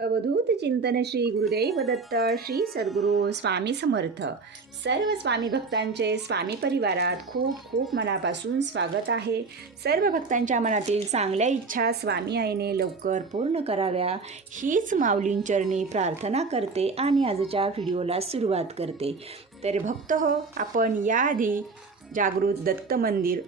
अवधूत चिंतन श्री गुरुदेव दत्त श्री सद्गुरू स्वामी समर्थ. सर्व स्वामी भक्तांचे स्वामी परिवारात खूप खूप मनापासून स्वागत आहे. सर्व भक्तांच्या मनातील चांगल्या इच्छा स्वामी आईने लवकर पूर्ण कराव्या हीच माऊलींचरणी प्रार्थना करते आणि आजच्या व्हिडिओला सुरुवात करते. तर भक्त हो आपण याआधी जागृत दत्त मंदिर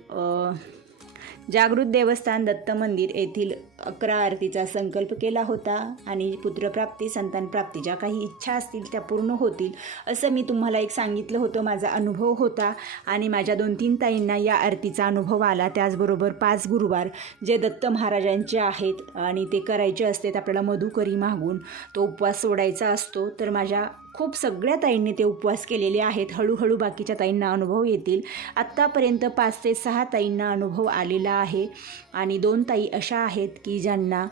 जागृत देवस्थान दत्त मंदिर येथील अकरा आरतीचा संकल्प केला होता आणि पुत्रप्राप्ती संतानप्राप्ती ज्या काही इच्छा असतील त्या पूर्ण होतील असं मी तुम्हाला एक सांगितलं होतं. माझा अनुभव होता आणि माझ्या दोन तीन ताईंना या आरतीचा अनुभव आला. त्याचबरोबर पाच गुरुवार जे दत्त महाराजांचे आहेत आणि ते करायचे असते आपल्याला मधुकरी मागून तो उपवास सोडायचा असतो. तर माझ्या खूप सगळ्या ताईंनी ते उपवास केलेले आहेत. हळूहळू बाकीच्या ताईंना अनुभव येतील. आत्तापर्यंत पाच ते सहा ताईंना अनुभव आलेला आहे. आणि दोन ताई अशा आहेत की ज्यांना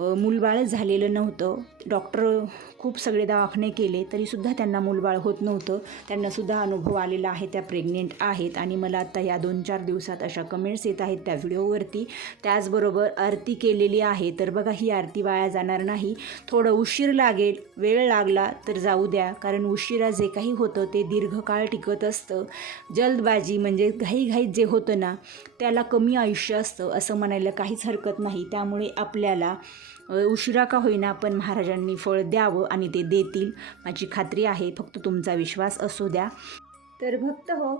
मूलबाळ झालेलं नव्हतं. डॉक्टर खूप सगळे दवाखाने केले तरीसुद्धा त्यांना मूलबाळ होत नव्हतं. त्यांनासुद्धा अनुभव आलेला आहे त्या प्रेग्नेंट आहेत आणि मला आत्ता या दोन चार दिवसात अशा कमेंट्स येत आहेत त्या व्हिडिओवरती. त्याचबरोबर आरती केलेली आहे तर बघा ही आरती वाया जाणार नाही. थोडं उशीर लागेल वेळ लागला तर जाऊ द्या कारण उशिरा जे काही होतं ते दीर्घकाळ टिकत असतं. जलदबाजी म्हणजे घाईघाईत जे होतं ना त्याला कमी आयुष्य असतं असं म्हणायला काहीच हरकत नाही. त्यामुळे आपल्याला उशिरा का होईना पण महाराजांनी फळ द्यावं आणि ते देतील. माझी खात्री आहे फक्त तुमचा विश्वास असू द्या. तर भक्त हो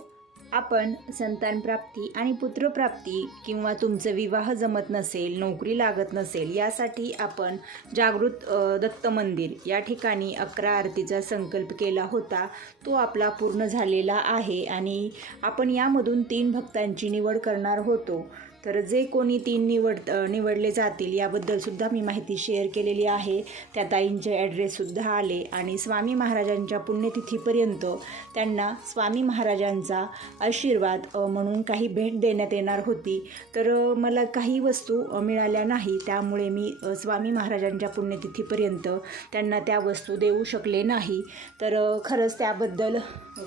आपण संतानप्राप्ती आणि पुत्रप्राप्ती किंवा तुमचं विवाह जमत नसेल नोकरी लागत नसेल यासाठी आपण जागृत दत्त मंदिर या ठिकाणी अकरा आरतीचा संकल्प केला होता. तो आपला पूर्ण झालेला आहे आणि आपण यामधून तीन भक्तांची निवड करणार होतो. तर जे कोणी तीन निवड निवडले जातील याबद्दलसुद्धा मी माहिती शेअर केलेली आहे. त्या ताईंचे ॲड्रेससुद्धा आले आणि स्वामी महाराजांच्या पुण्यतिथीपर्यंत त्यांना स्वामी महाराजांचा आशीर्वाद म्हणून काही भेट देण्यात येणार होती. तर मला काही वस्तू मिळाल्या नाही त्यामुळे मी स्वामी महाराजांच्या पुण्यतिथीपर्यंत त्यांना त्या वस्तू देऊ शकले नाही. तर खरंच त्याबद्दल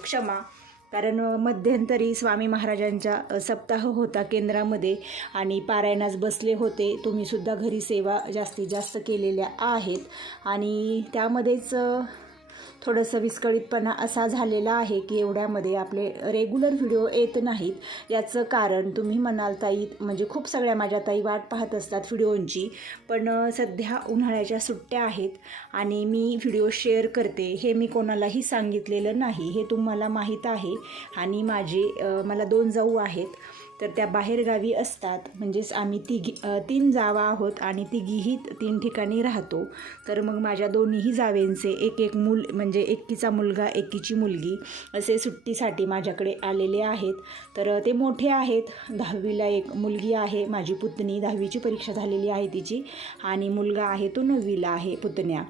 क्षमा कारण मध्यंतरी स्वामी महाराजांचा सप्ताह होता केंद्रामध्ये आणि पारायणास बसले होते. तुम्हीसुद्धा घरी सेवा जास्तीत जास्त केलेल्या आहेत. आणि त्यामध्येच थोडंसं विस्कळीतपणा असा झालेला आहे की एवढ्यामध्ये आपले रेग्युलर व्हिडिओ येत नाहीत. याचं कारण तुम्ही म्हणाल ताई म्हणजे खूप सगळ्या माझ्या ताई वाट पाहत असतात व्हिडिओंची पण सध्या उन्हाळ्याच्या सुट्ट्या आहेत आणि मी व्हिडिओ शेअर करते हे मी कोणालाही सांगितलेलं नाही हे तुम्हाला माहीत आहे. आणि माझे मला दोन जाऊ आहेत. तर त्या बाहेरगावी असतात. म्हणजेच आम्ही तिघी तीन जावा आहोत आणि तिघीही तीन ठिकाणी राहतो. तर मग माझ्या दोन्हीही जावेंचे एक एक मूल म्हणजे एकीचा मुलगा एकीची मुलगी असे सुट्टीसाठी माझ्याकडे आलेले आहेत. तर ते मोठे आहेत. दहावीला एक मुलगी आहे. माझी पुतणी दहावीची परीक्षा झालेली आहे तिची आणि मुलगा आहे तो नववीला आहे पुतण्या.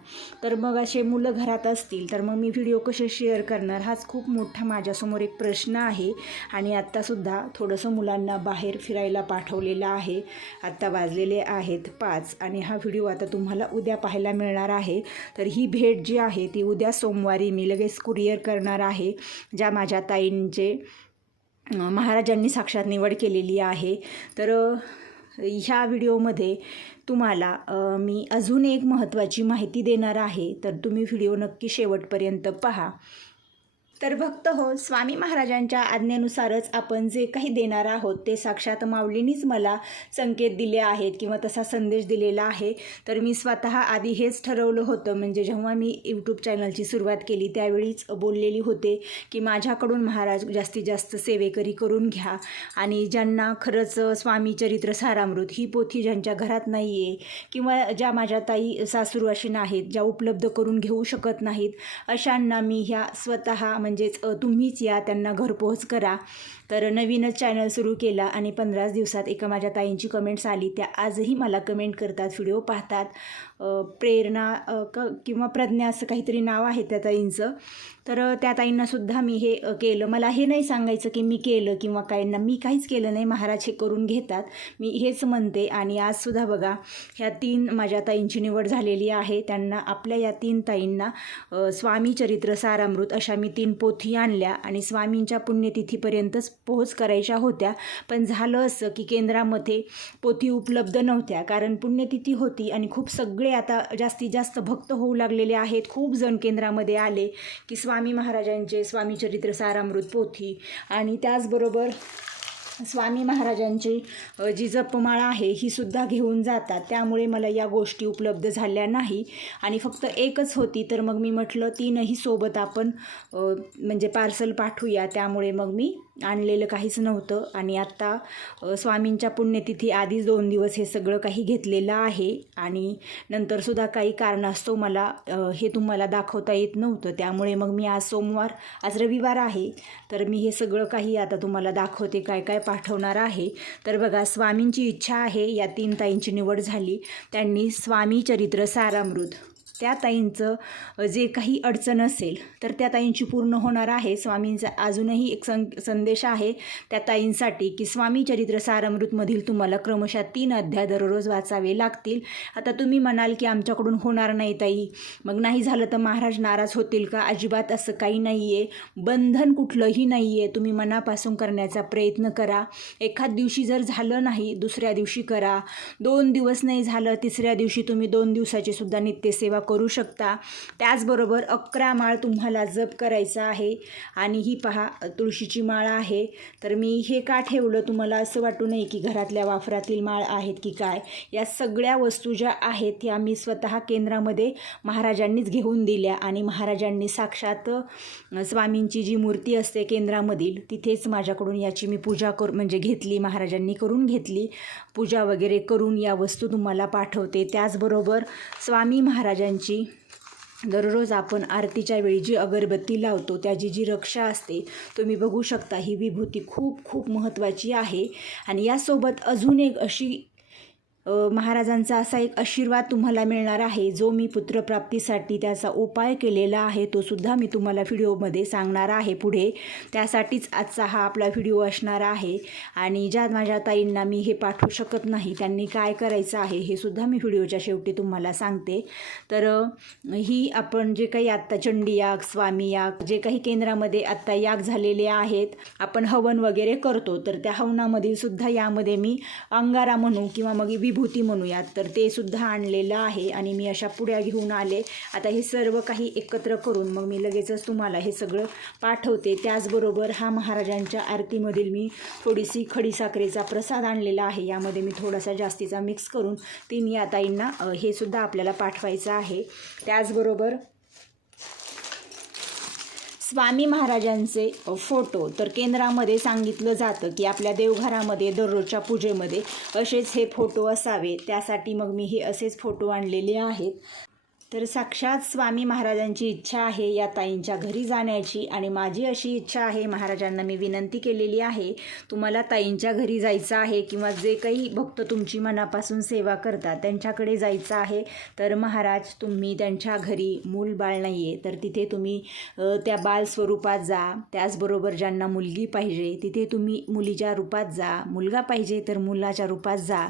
तर मग असे मुलं घरात असतील तर मग मी व्हिडिओ कसे शेअर करणार हाच खूप मोठा माझ्यासमोर एक प्रश्न आहे. आणि आत्तासुद्धा थोडंसं मुलांना बाहेर फिरायला पाठवलेलं आहे. आत्ता वाजलेले आहेत पाच आणि हा व्हिडिओ आता तुम्हाला उद्या पाहायला मिळणार आहे. तर ही भेट जी आहे ती उद्या सोमवारी मी लगेच कुरिअर करणार आहे. ज्या माझ्या ताईंचे महाराजांनी साक्षात निवड केलेली आहे. तर ह्या व्हिडिओमध्ये तुम्हाला मी अजून एक महत्त्वाची माहिती देणार आहे. तर तुम्ही व्हिडिओ नक्की शेवटपर्यंत पहा. तर भक्त हो स्वामी महाराजांच्या आज्ञेनुसारच आपण जे काही देणार आहोत ते साक्षात माऊलीनीच मला संकेत दिले आहेत किंवा तसा संदेश दिलेला आहे. तर मी स्वतः आधी हेच ठरवलं होतं म्हणजे जेव्हा मी यूट्यूब चॅनलची सुरुवात केली त्यावेळीच बोललेली होते की माझ्याकडून महाराज जास्तीत जास्त सेवेकरी करून घ्या. आणि ज्यांना खरंच स्वामी चरित्र सारामृत ही पोथी ज्यांच्या घरात नाही आहे किंवा ज्या माझ्या ताई सासरू अशी आहेत ज्या उपलब्ध करून घेऊ शकत नाहीत अशांना मी ह्या स्वतः म्हणजे म्हणजेच तुम्हीच या त्यांना घरपोच करा. तर नवीनच चॅनल सुरू केला आणि पंधराच दिवसात एका माझ्या ताईंची कमेंट्स आली. त्या आजही मला कमेंट करतात व्हिडिओ पाहतात. प्रेरणा क किंवा प्रज्ञा असं काहीतरी नाव आहे त्या ताईंचं. तर त्या ताईंनासुद्धा मी हे केलं. मला हे नाही सांगायचं की मी केलं किंवा काहींना मी काहीच केलं नाही. महाराज हे करून घेतात. मी हेच म्हणते. आणि आजसुद्धा बघा ह्या तीन माझ्या ताईंची निवड झालेली आहे. त्यांना आपल्या या तीन ताईंना स्वामी चरित्र सारामृत अशा मी तीन पोथी आणल्या आणि स्वामींच्या पुण्यतिथीपर्यंतच पोहोच करायच्या होत्या. पण झालं असं की केंद्रामध्ये पोथी उपलब्ध नव्हत्या. कारण पुण्यतिथी होती आणि खूप सगळे आता जास्तीत जास्त भक्त होऊ लागलेले आहेत. खूप जण केंद्रामध्ये आले की स्वामी महाराजांचे स्वामी चरित्र सारामृत पोथी आणि त्याचबरोबर स्वामी महाराजांची जी जपमाळा आहे ही सुद्धा घेऊन जातात. त्यामुळे मला या गोष्टी उपलब्ध झाल्या नाही. आणि फक्त एकच होती तर मग मी म्हटलं तीनही सोबत आपण म्हणजे पार्सल पाठवूया. त्यामुळे मग मी आणलेलं काहीच नव्हतं. आणि आत्ता स्वामींच्या पुण्यतिथी आधीच दोन दिवस हे सगळं काही घेतलेलं आहे. आणि नंतरसुद्धा काही कारणास्तव मला हे तुम्हाला दाखवता येत नव्हतं. त्यामुळे मग मी आज सोमवार आज रविवार आहे. तर मी हे सगळं काही आता तुम्हाला दाखवते काय काय पाठवणार आहे. तर बघा स्वामींची इच्छा आहे या तीन ताईंची निवड झाली. त्यांनी स्वामी चरित्र सारामृत. त्या ताईंचं जे काही अडचण असेल तर त्या ताईंची पूर्ण होणार आहे. स्वामींचा अजूनही एक सं संदेश आहे त्या ताईंसाठी की स्वामी चरित्र सारामृतमधील तुम्हाला क्रमशः तीन अध्याय दररोज वाचावे लागतील. आता तुम्ही म्हणाल की आमच्याकडून होणार नाही ताई. मग नाही झालं तर महाराज नाराज होतील का? अजिबात असं काही नाही आहे बंधन कुठलंही नाही आहे तुम्ही मनापासून करण्याचा प्रयत्न करा. एखाद दिवशी जर झालं नाही दुसऱ्या दिवशी करा. दोन दिवस नाही झालं तिसऱ्या दिवशी तुम्ही दोन दिवसाची सुद्धा नित्यसेवा करू करू शकता. त्याचबरोबर अकरा माळ तुम्हाला जप करायचा आहे. आणि ही पहा तुळशीची माळ आहे. तर मी हे का ठेवलं? तुम्हाला असं वाटू नये की घरातल्या वाफरातील माळ आहेत की काय? या सगळ्या वस्तू ज्या आहेत या मी स्वतः केंद्रामध्ये महाराजांनीच घेऊन दिल्या. आणि महाराजांनी साक्षात स्वामींची जी मूर्ती असते केंद्रामधील तिथेच माझ्याकडून याची मी पूजा कर म्हणजे घेतली महाराजांनी करून घेतली. पूजा वगैरे करून या वस्तू तुम्हाला पाठवते. त्याचबरोबर स्वामी महाराजांची दररोज आपण आरतीच्या वेळी जी अगरबत्ती लावतो त्याची जी रक्षा असते तुम्ही बघू शकता ही विभूती खूप खूप महत्त्वाची आहे. आणि यासोबत अजून एक अशी महाराजांचा असा एक आशीर्वाद तुम्हाला मिळणार आहे. जो मी पुत्रप्राप्तीसाठी त्याचा उपाय केलेला आहे तो सुद्धा मी तुम्हाला व्हिडिओमध्ये सांगणार आहे पुढे. त्यासाठीच आजचा हा आपला व्हिडिओ असणार आहे. आणि ज्या माझ्या ताईंना मी हे पाठवू शकत नाही त्यांनी काय करायचं आहे हे सुद्धा मी व्हिडिओच्या शेवटी तुम्हाला सांगते. तर ही आपण जे काही आत्ता चंडी याग स्वामी याग जे काही केंद्रामध्ये आत्ता याग झालेले आहेत आपण हवन वगैरे करतो. तर त्या हवनामधील सुद्धा यामध्ये मी अंगारा म्हणू किंवा मग विभूती म्हणूयात. तर ते सुद्धा आणलेलं आहे आणि मी अशा पुढे घेऊन आले. आता हे सर्व काही एकत्र करून मग मी लगेचच तुम्हाला हे सगळं पाठवते. त्याचबरोबर हा महाराजांच्या आरतीमधील मी थोडीशी खडीसाखरेचा प्रसाद आणलेला आहे. यामध्ये मी थोडासा जास्तीचा मिक्स करून ती या ताईंना हे सुद्धा आपल्याला पाठवायचं आहे. त्याचबरोबर स्वामी महाराजांचे फोटो तर केंद्रामध्ये सांगितलं जातं की आपल्या देवघरामध्ये दररोजच्या पूजेमध्ये असेच हे फोटो असावे. त्यासाठी मग मी हे असेच फोटो आणलेले आहेत. तर साक्षात स्वामी महाराजांची इच्छा आहे या ताईंच्या घरी जाण्याची. आणि माझी अशी इच्छा आहे महाराजांना मी विनंती केलेली आहे तुम्हाला ताईंच्या घरी जायचं आहे किंवा जे काही भक्त तुमची मनापासून सेवा करतात त्यांच्याकडे जायचं आहे. तर महाराज तुम्ही त्यांच्या घरी मूल बाळ नाही आहे तर तिथे तुम्ही त्या बाल स्वरूपात जा. त्याचबरोबर ज्यांना मुलगी पाहिजे तिथे तुम्ही मुलीच्या रूपात जा. मुलगा पाहिजे तर मुलाच्या रूपात जा.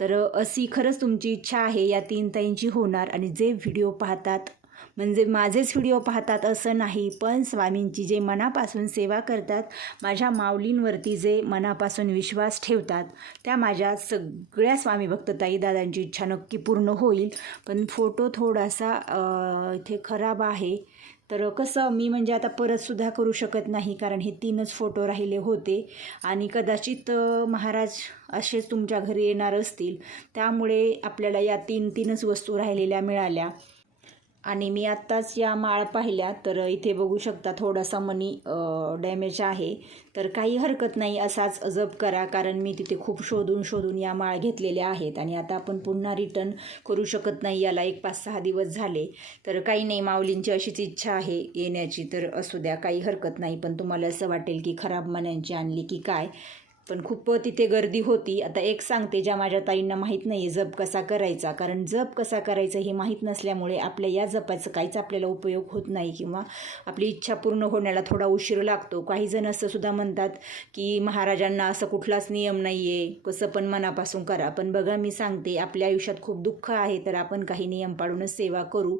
तर अशी खरंच तुमची इच्छा आहे या तीन ताईंची होणार आणि जे व्हिडिओ पाहतात म्हणजे माझेच व्हिडिओ पाहतात असं नाही पण स्वामींची जे मनापासून सेवा करतात माझ्या माऊलींवरती जे मनापासून विश्वास ठेवतात त्या माझ्या सगळ्या स्वामी भक्त दादांची इच्छा नक्की पूर्ण होईल. पण फोटो थोडासा इथे खराब आहे. तर कसं मी म्हणजे आता परतसुद्धा करू शकत नाही कारण हे तीनच फोटो राहिले होते. आणि कदाचित महाराज असेच तुमच्या घरी येणार असतील. त्यामुळे आपल्याला या तीन तीनच वस्तू राहिलेल्या मिळाल्या. आणि मी आत्ताच या माळ पाहिल्या तर इथे बघू शकता थोडासा मनी डॅमेज आहे. तर काही हरकत नाही असाच जप करा कारण मी तिथे खूप शोधून शोधून या माळ घेतलेल्या आहेत. आणि आता आपण पुन्हा रिटर्न करू शकत नाही याला एक पाच सहा दिवस झाले. तर काही नाही माऊलींची अशीच इच्छा आहे येण्याची तर असू द्या काही हरकत नाही. पण तुम्हाला असं वाटेल की खराब मन्यांची आणली की काय? पण खूप तिथे गर्दी होती. आता एक सांगते ज्या माझ्या ताईंना माहीत नाही आहे जप कसा करायचा कारण जप कसा करायचा हे माहीत नसल्यामुळे आपल्या या जपाचा काहीच आपल्याला उपयोग होत नाही किंवा आपली इच्छा पूर्ण होण्याला थोडा उशीर लागतो. काही जण असं सुद्धा म्हणतात की महाराजांना असं कुठलाच नियम नाही आहे कसं पण मनापासून करा. पण बघा मी सांगते आपल्या आयुष्यात खूप दुःख आहे तर आपण काही नियम पाळूनच सेवा करू.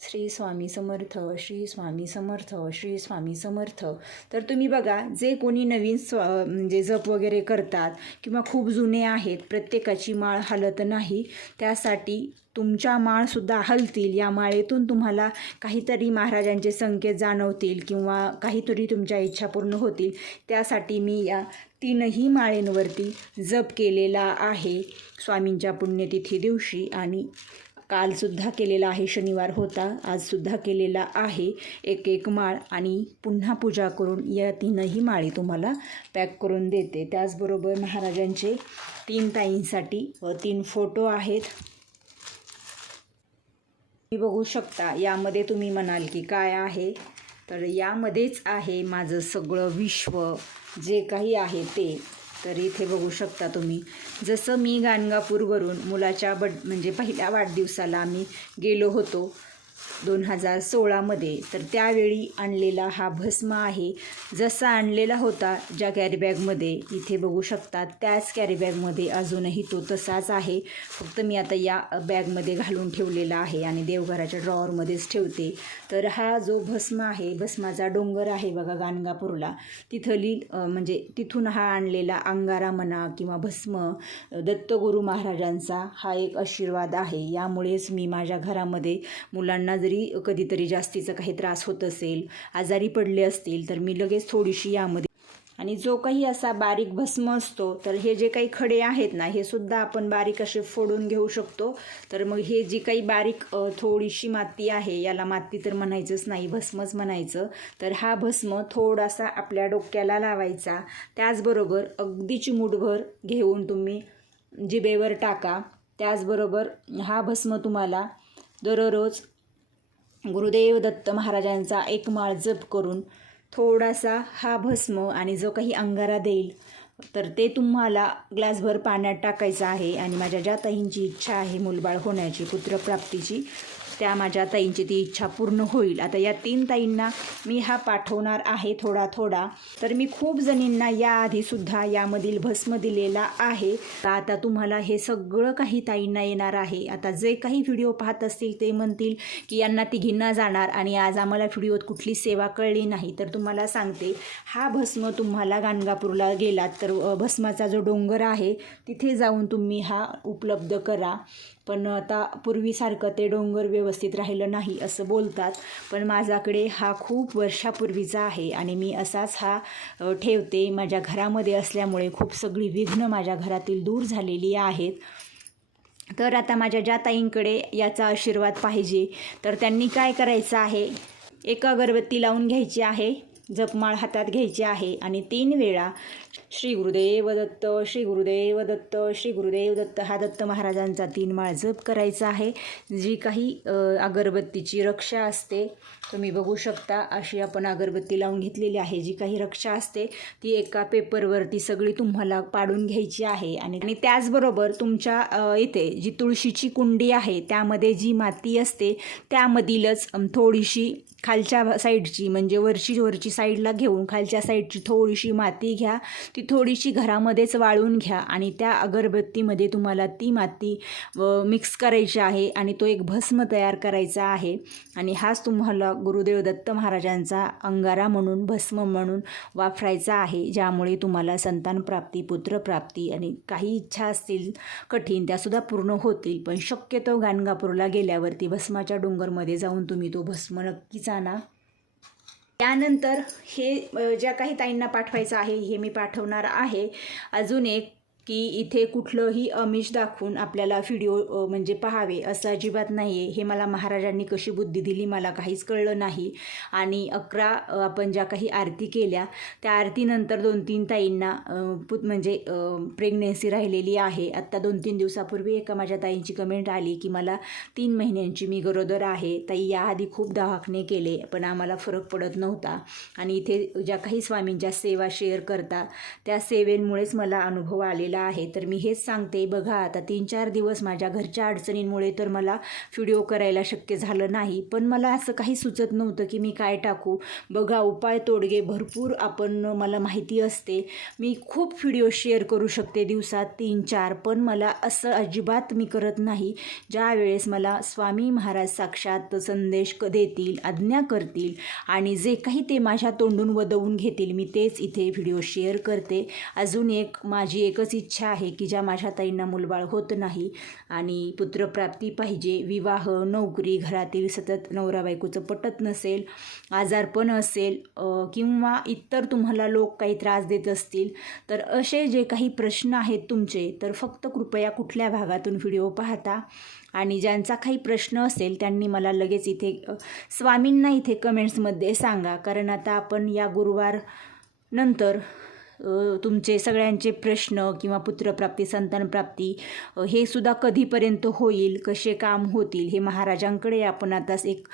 श्री स्वामी समर्थ श्री स्वामी समर्थ श्री स्वामी समर्थ. तर तुम्ही बघा जे कोणी नवीन स्व म्हणजे जप वगैरे करतात किंवा खूप जुने आहेत प्रत्येकाची माळ हलत नाही त्यासाठी तुमच्या माळसुद्धा हलतील. या माळेतून तुम्हाला काहीतरी महाराजांचे संकेत जाणवतील किंवा काहीतरी तुमच्या इच्छा पूर्ण होतील. त्यासाठी मी या तीनही माळेंवरती जप केलेला आहे. स्वामींच्या पुण्यतिथी दिवशी आणि कालसुद्धा केलेला आहे शनिवार होता आजसुद्धा केलेला आहे. एक एक माळ आणि पुन्हा पूजा करून या तीनही माळी तुम्हाला पॅक करून देते. त्याचबरोबर महाराजांचे तीन ताईंसाठी तीन फोटो आहेत. तुम्ही बघू शकता यामध्ये तुम्ही म्हणाल की काय आहे? तर यामध्येच आहे माझं सगळं विश्व जे काही आहे ते. तर इथे बघू शकता तुम्ही. जसं मी गाणगापूरवरून मुलाच्या बड म्हणजे पहिल्या वाढदिवसाला आम्ही गेलो होतो दोन हजार सोळामध्ये तर त्यावेळी आणलेला हा भस्म आहे. जसा आणलेला होता ज्या कॅरीबॅगमध्ये इथे बघू शकता त्याच कॅरीबॅगमध्ये अजूनही तो तसाच आहे. फक्त मी आता या बॅगमध्ये घालून ठेवलेला आहे आणि देवघराच्या ड्रॉवरमध्येच ठेवते. तर हा जो भस्म आहे भस्माचा डोंगर आहे बघा गाणगापूरला. तिथली म्हणजे तिथून हा आणलेला अंगारा म्हणा किंवा भस्म अ, दत्तगुरू महाराजांचा हा एक आशीर्वाद आहे. यामुळेच मी माझ्या घरामध्ये मुलांना जरी कधीतरी जास्तीचा काही त्रास होत असेल आजारी पडले असतील तर मी लगेच थोडीशी यामध्ये आणि जो काही असा बारीक भस्म असतो तर हे जे काही खडे आहेत ना हे सुद्धा आपण बारीक असे फोडून घेऊ शकतो. तर मग हे जी काही बारीक थोडीशी माती आहे याला माती तर म्हणायचंच नाही भस्मच म्हणायचं. तर हा भस्म थोडासा आपल्या डोक्याला लावायचा. त्याचबरोबर अगदी चिमूटभर घेऊन तुम्ही जिभेवर टाका. त्याचबरोबर हा भस्म तुम्हाला दररोज गुरुदेव दत्त महाराजांचा एक माळ जप करून थोडासा हा भस्म आणि जो काही अंगारा देईल तर ते तुम्हाला ग्लासभर पाण्यात टाकायचं आहे आणि माझ्या ज्या ताईंची इच्छा आहे मुलबाळ होण्याची पुत्रप्राप्तीची त्या माझ्या ताईंची ती इच्छा पूर्ण होईल. आता या तीन ताईंना मी हा पाठवणार आहे थोडा थोडा. तर मी खूप जणींना याआधीसुद्धा यामधील भस्म दिलेला आहे. तर आता तुम्हाला हे सगळं काही ताईंना येणार आहे. आता जे काही व्हिडिओ पाहत असतील ते म्हणतील की यांना तिघींना जाणार आणि आज आम्हाला व्हिडिओत कुठली सेवा कळली नाही. तर तुम्हाला सांगते हा भस्म तुम्हाला गाणगापूरला गेलात तर भस्माचा जो डोंगर आहे तिथे जाऊन तुम्ही हा उपलब्ध करा. पण आता पूर्वीसारखं ते डोंगर व्यवस्थित राहिलं नाही असं बोलतात. पण माझ्याकडे हा खूप वर्षापूर्वीचा आहे आणि मी असाच हा ठेवते. माझ्या घरामध्ये असल्यामुळे खूप सगळी विघ्न माझ्या घरातील दूर झालेली आहेत. तर आता माझ्या ज्या ताईंकडे याचा आशीर्वाद पाहिजे तर त्यांनी काय करायचं आहे? एक अगरबत्ती लावून घ्यायची आहे जपमाळ हातात घ्यायची आहे आणि तीन वेळा श्री गुरुदेव दत्त श्री गुरुदेव दत्त श्री गुरुदेव दत्त हा दत्त महाराजांचा तीन माळ जप करायचा आहे. जी काही अगरबत्तीची रक्षा असते तुम्ही बघू शकता अशी आपण अगरबत्ती लावून घेतलेली आहे. जी काही रक्षा असते ती एका पेपरवरती सगळी तुम्हाला पाडून घ्यायची आहे. आणि आणि त्याचबरोबर तुमच्या इथे जी तुळशीची कुंडी आहे त्यामध्ये जी माती असते त्यामधीलच थोडीशी खालच्या साईडची म्हणजे वरची वरची साईडला घेऊन खालच्या साईडची थोडीशी माती घ्या. ती ती थोडीशी घरामध्येच वाळून घ्या आणि त्या अगरबत्तीमध्ये तुम्हाला ती माती मिक्स करायची आहे आणि तो एक भस्म तयार करायचा आहे. आणि हाच तुम्हाला गुरुदेव दत्त महाराजांचा अंगारा म्हणून भस्म म्हणून वापरायचा आहे ज्यामुळे तुम्हाला संतानप्राप्ती पुत्रप्राप्ती आणि काही इच्छा असतील कठीण त्यासुद्धा पूर्ण होतील. पण शक्यतो गाणगापूरला गेल्यावरती भस्माच्या डोंगरमध्ये जाऊन तुम्ही तो भस्म नक्कीच आणा. त्यानंतर हे ज्या काही ताईंना पाठवायचं आहे हे मी पाठवणार आहे. अजून एक की इथे कुठलंही अमिष दाखवून आपल्याला व्हिडिओ म्हणजे पाहावे असं अजिबात नाही आहे हे मला महाराजांनी कशी बुद्धी दिली मला काहीच कळलं नाही. आणि अकरा आपण ज्या काही आरती केल्या त्या आरतीनंतर दोन तीन ताईंना पुत म्हणजे प्रेग्नेन्सी राहिलेली आहे. आत्ता दोन तीन दिवसापूर्वी एका माझ्या ताईंची कमेंट आली की मला तीन महिन्यांची मी गरोदर आहे. ताई याआधी खूप दवाखाने केले पण आम्हाला फरक पडत नव्हता. आणि इथे ज्या काही स्वामींच्या सेवा शेअर करतात त्या सेवेमुळेच मला अनुभव आलेला आलेला आहे. तर मी हेच सांगते बघा आता तीन चार दिवस माझ्या घरच्या अडचणींमुळे तर मला व्हिडिओ करायला शक्य झालं नाही. पण मला असं काही सुचत नव्हतं की मी काय टाकू. बघा उपाय तोडगे भरपूर आपण मला माहिती असते. मी खूप व्हिडिओ शेअर करू शकते दिवसात तीन चार पण मला असं अजिबात मी करत नाही. ज्या वेळेस मला स्वामी महाराज साक्षात संदेश क देतील आज्ञा करतील आणि जे काही ते माझ्या तोंडून वदवून घेतील मी तेच इथे व्हिडिओ शेअर करते. अजून एक माझी एकच इच्छा आहे की ज्या माझ्या ताईंना मुलबाळ होत नाही आणि पुत्रप्राप्ती पाहिजे विवाह नोकरी घरातील सतत नवरा बायकोचं पटत नसेल आजारपण असेल किंवा इतर तुम्हाला लोक काही त्रास देत असतील तर असे जे काही प्रश्न आहेत तुमचे तर फक्त कृपया कुठल्या भागातून व्हिडिओ पाहता. आणि ज्यांचा काही प्रश्न असेल त्यांनी मला लगेच इथे स्वामींना इथे कमेंट्समध्ये सांगा. कारण आता आपण या गुरुवार नंतर तुमचे सगळ्यांचे प्रश्न किंवा पुत्रप्राप्ती संतानप्राप्ती हे सुद्धा कधीपर्यंत होईल कसे काम होतील हे महाराजांकडे आपण आता एक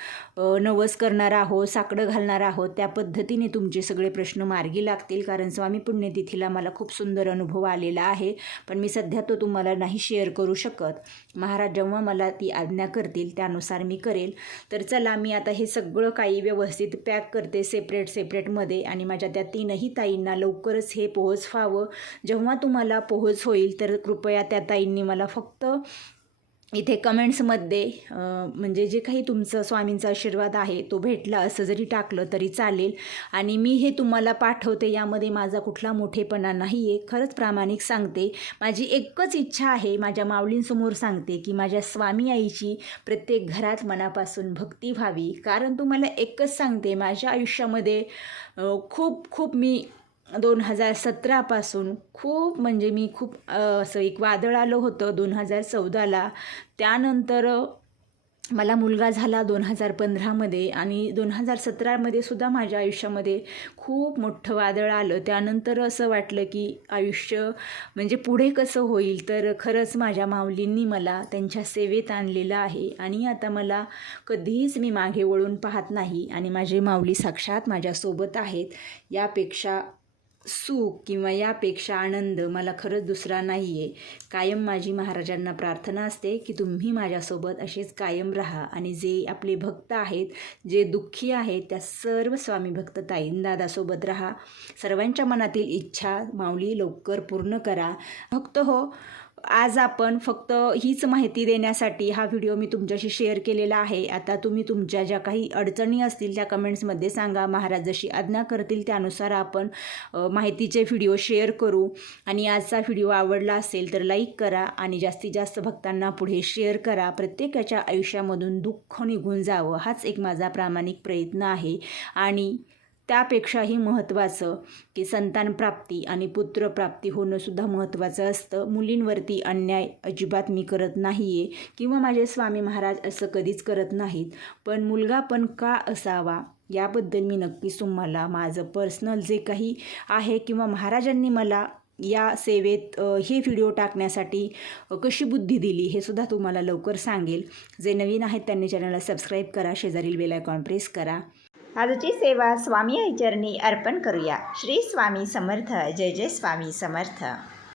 नवस करणार आहोत साकडं घालणार आहोत त्या पद्धतीने तुमचे सगळे प्रश्न मार्गी लागतील. कारण स्वामी पुण्यतिथीला मला खूप सुंदर अनुभव आलेला आहे पण मी सध्या तो तुम्हाला नाही शेअर करू शकत. महाराज जेव्हा मला ती आज्ञा करतील त्यानुसार मी करेल. तर चला मी आता हे सगळं काही व्यवस्थित पॅक करते सेपरेट सेपरेटमध्ये. आणि माझ्या त्या तीनही ताईंना लवकरच हे पोहोच व्हावं. जेव्हा तुम्हाला पोहोच होईल तर कृपया त्या ताईंनी मला फक्त इथे कमेंट्समध्ये म्हणजे जे काही तुमचं स्वामींचा आशीर्वाद आहे तो भेटला असं जरी टाकलं तरी चालेल. आणि मी हे तुम्हाला पाठवते यामध्ये माझा कुठला मोठेपणा नाही आहे खरंच प्रामाणिक सांगते माझी एकच इच्छा आहे माझ्या माऊलींसमोर सांगते की माझ्या स्वामी आईची प्रत्येक घरात मनापासून भक्ती व्हावी. कारण तुम्हाला एकच सांगते माझ्या आयुष्यामध्ये खूप खूप मी दोन हजार सतरापासून खूप म्हणजे मी खूप असं एक वादळ आलं होतं दोन हजार चौदाला. त्यानंतर मला मुलगा झाला दोन हजार पंधरामध्ये आणि दोन हजार सतरामध्ये सुद्धा माझ्या आयुष्यामध्ये खूप मोठं वादळ आलं. त्यानंतर असं वाटलं की आयुष्य म्हणजे पुढे कसं होईल? तर खरंच माझ्या माऊलींनी मला त्यांच्या सेवेत आणलेलं आहे आणि आता मला कधीच मी मागे वळून पाहत नाही आणि माझे माऊली साक्षात माझ्यासोबत आहेत. यापेक्षा सुख किंवा यापेक्षा आनंद मला खरंच दुसरा नाही आहे कायम माझी महाराजांना प्रार्थना असते की तुम्ही माझ्यासोबत असेच कायम राहा आणि जे आपले भक्त आहेत जे दुःखी आहेत त्या सर्व स्वामी भक्त ताईंदादासोबत राहा. सर्वांच्या मनातील इच्छा माऊली लवकर पूर्ण करा. भक्त हो आज आपण फक्त हीच माहिती देण्यासाठी हा व्हिडिओ मी तुमच्याशी शेअर केलेला आहे. आता तुम्ही तुमच्या ज्या काही अडचणी असतील त्या कमेंट्समध्ये सांगा. महाराज जशी आज्ञा करतील त्यानुसार आपण माहितीचे व्हिडिओ शेअर करू. आणि आजचा व्हिडिओ आवडला असेल तर लाईक करा आणि जास्तीत जास्त भक्तांना पुढे शेअर करा. प्रत्येकाच्या आयुष्यामधून दुःख निघून जावं हाच एक माझा प्रामाणिक प्रयत्न आहे. आणि त्यापेक्षाही महत्त्वाचं की संतानप्राप्ती आणि पुत्रप्राप्ती होणंसुद्धा महत्त्वाचं असतं. मुलींवरती अन्याय अजिबात मी करत नाही आहे किंवा माझे स्वामी महाराज असं कधीच करत नाहीत. पण मुलगा पण का असावा याबद्दल मी नक्कीच तुम्हाला माझं पर्सनल जे काही आहे किंवा महाराजांनी मला या सेवेत हे व्हिडिओ टाकण्यासाठी कशी बुद्धी दिली हे सुद्धा तुम्हाला लवकर सांगेल. जे नवीन आहेत त्यांनी चॅनलला सबस्क्राईब करा शेजारील बेल आयकॉन प्रेस करा. आजची सेवा स्वामी आईचरणी अर्पण करूया. श्री स्वामी समर्थ जय जय स्वामी समर्थ.